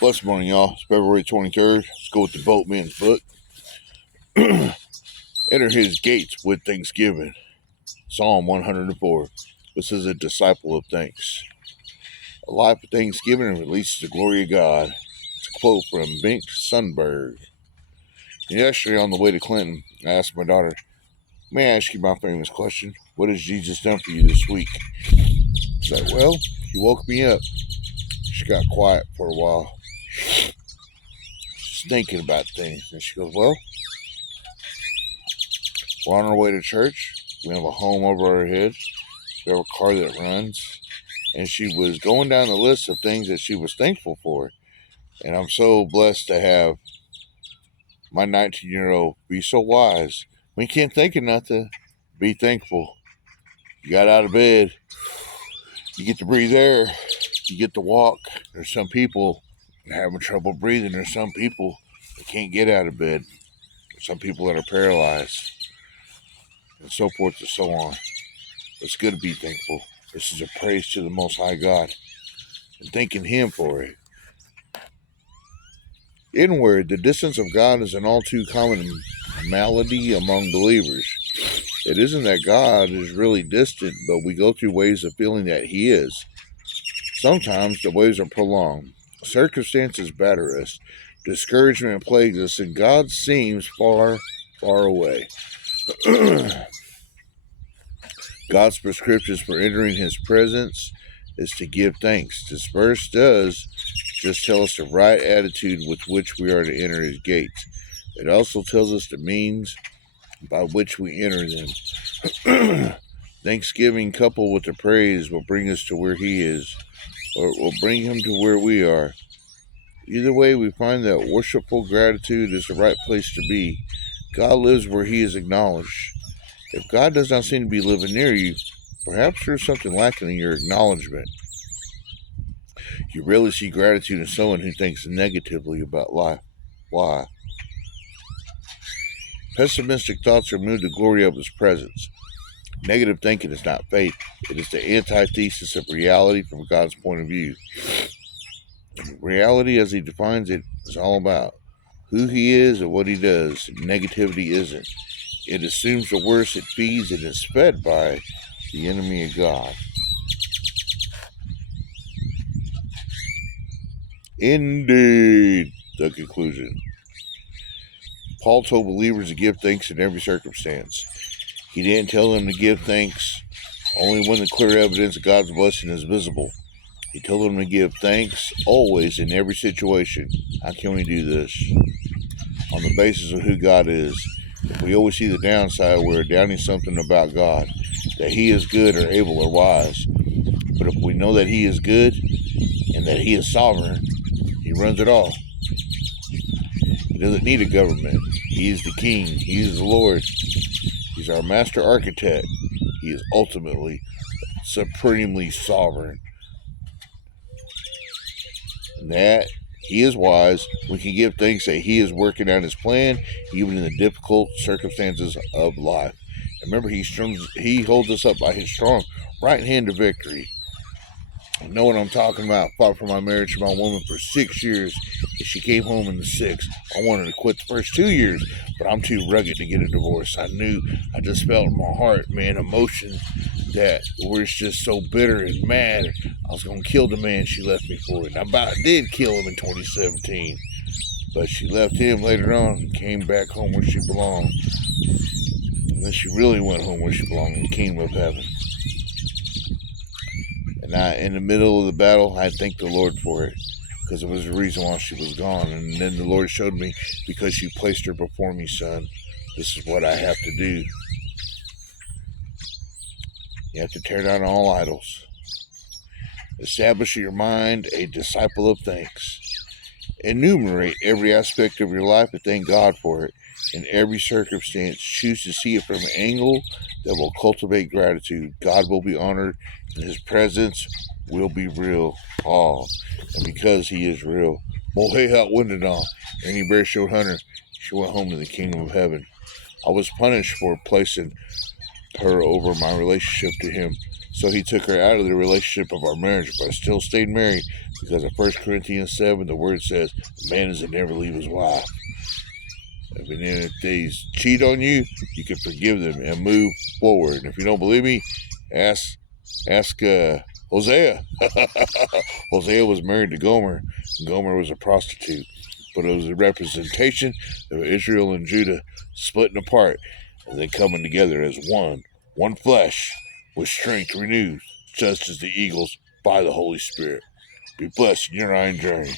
Blessed morning, y'all. It's February 23rd. Let's go with the Boatman's book. Enter his gates with thanksgiving. Psalm 104. This is a disciple of thanks. A life of thanksgiving releases the glory of God. It's a quote from Bengt Sundberg. Yesterday on the way to Clinton, I asked my daughter, "May I ask you my famous question? What has Jesus done for you this week?" She's like, "Well, he woke me up." She got quiet for a while. She's thinking about things. And she goes, "Well, we're on our way to church. We have a home over our heads. We have a car that runs." And she was going down the list of things that she was thankful for. And I'm so blessed to have my 19-year-old be so wise. When you can't think of nothing, be thankful. You got out of bed. You get to breathe air. You get to walk. There's some people having trouble breathing. There's some people that can't get out of bed. There's some people that are paralyzed. And so forth and so on. It's good to be thankful. This is a praise to the Most High God and thanking Him for it. Inward, the distance of God is an all too common malady among believers. It isn't that God is really distant, but we go through waves of feeling that He is. Sometimes the waves are prolonged. Circumstances batter us. Discouragement plagues us, and God seems far, far away. God's prescriptions for entering His presence is to give thanks. This verse does just tell us the right attitude with which we are to enter His gates. It also tells us the means by which we enter them. Thanksgiving coupled with the praise will bring us to where He is, or will bring Him to where we are. Either way, we find that worshipful gratitude is the right place to be. God lives where He is acknowledged. If God does not seem to be living near you, perhaps there's something lacking in your acknowledgement. You rarely see gratitude in someone who thinks negatively about life. Why? Pessimistic thoughts remove the glory of His presence. Negative thinking is not faith. It is the antithesis of reality from God's point of view. Reality, as He defines it, is all about who He is and what He does. Negativity isn't. It assumes the worst, it feeds, and is fed by the enemy of God. Indeed, the conclusion. Paul told believers to give thanks in every circumstance. He didn't tell them to give thanks only when the clear evidence of God's blessing is visible. He told them to give thanks always in every situation. How can we do this? On the basis of who God is. If we always see the downside, we're doubting something about God, that He is good or able or wise. But if we know that He is good and that He is sovereign, He runs it all. He doesn't need a government. He is the King. He is the Lord. He's our master architect. He is ultimately, supremely sovereign. And that He is wise. We can give thanks that He is working out His plan, even in the difficult circumstances of life. And remember, He holds us up by His strong right hand to victory. I know what I'm talking about. I fought for my marriage to my woman for 6 years. And she came home in the 6th. I wanted to quit the first 2 years, but I'm too rugged to get a divorce. I just felt in my heart, man, emotion that was just so bitter and mad. I was going to kill the man she left me for. And I about did kill him in 2017. But she left him later on and came back home where she belonged. And then she really went home where she belonged in the kingdom of heaven. And in the middle of the battle, I thanked the Lord for it, because it was the reason why she was gone. And then the Lord showed me, because you placed her before me, son, this is what I have to do. You have to tear down all idols. Establish in your mind a disciple of thanks. Enumerate every aspect of your life and thank God for it. In every circumstance, choose to see it from an angle that will cultivate gratitude. God will be honored, and His presence will be real. And because He is real, Mohe Hot Windadon, Annie Bear Showed Hunter, she went home to the kingdom of heaven. I was punished for placing her over my relationship to Him. So He took her out of the relationship of our marriage, but I still stayed married Because in 1 Corinthians 7, the word says, a man is to never leave his wife. And then if they cheat on you, you can forgive them and move forward. And if you don't believe me, ask Hosea. Hosea was married to Gomer. Gomer was a prostitute. But it was a representation of Israel and Judah splitting apart and then coming together as one flesh, with strength renewed, just as the eagles by the Holy Spirit. Be blessed in your iron journey.